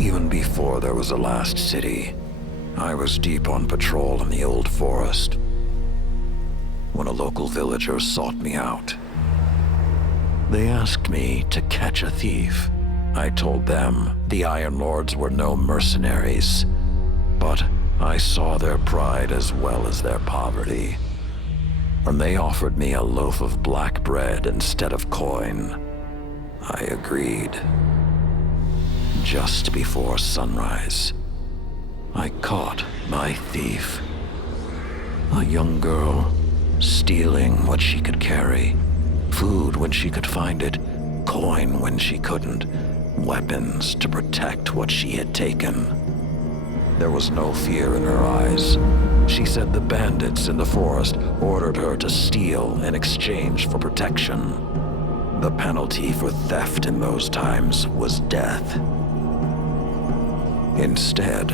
Even before there was a last city, I was deep on patrol in the old forest when a local villager sought me out. They asked me to catch a thief. I told them the Iron Lords were no mercenaries, but I saw their pride as well as their poverty. And they offered me a loaf of black bread instead of coin. I agreed. Just before sunrise, I caught my thief. A young girl, stealing what she could carry. Food when she could find it, coin when she couldn't, weapons to protect what she had taken. There was no fear in her eyes. She said the bandits in the forest ordered her to steal in exchange for protection. The penalty for theft in those times was death. Instead,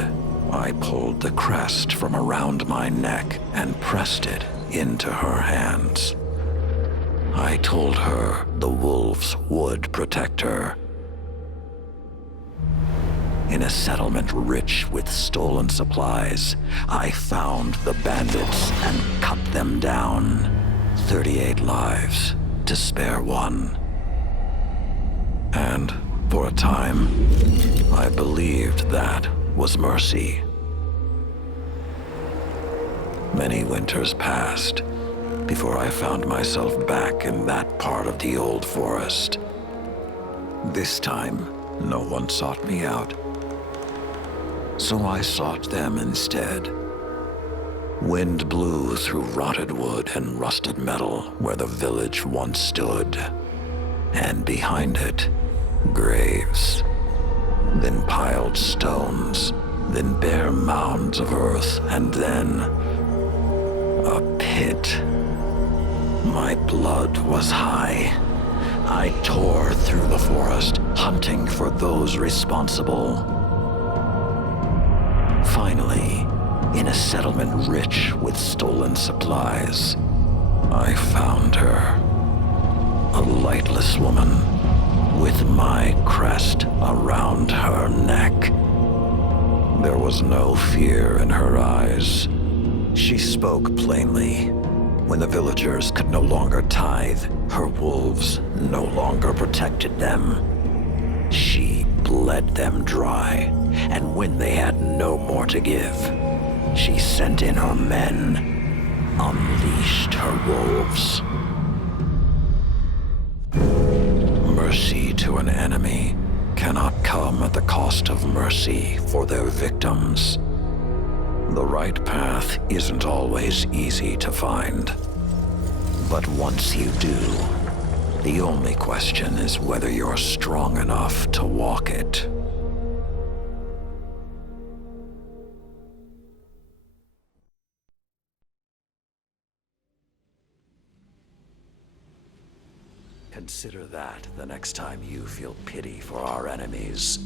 I pulled the crest from around my neck and pressed it into her hands. I told her the wolves would protect her. In a settlement rich with stolen supplies, I found the bandits and cut them down. 38 lives to spare one. And for a time, I believed that was mercy. Many winters passed before I found myself back in that part of the old forest. This time, no one sought me out. So I sought them instead. Wind blew through rotted wood and rusted metal where the village once stood. And behind it, graves. Then piled stones, then bare mounds of earth, and then a pit. My blood was high. I tore through the forest, hunting for those responsible. Finally, in a settlement rich with stolen supplies, I found her. A lightless woman with my crest around her neck. There was no fear in her eyes. She spoke plainly. When the villagers could no longer tithe, her wolves no longer protected them. She bled them dry, and when they had no more to give, she sent in her men, unleashed her wolves. Mercy to an enemy cannot come at the cost of mercy for their victims. The right path isn't always easy to find. But once you do, the only question is whether you're strong enough to walk it. Consider that the next time you feel pity for our enemies.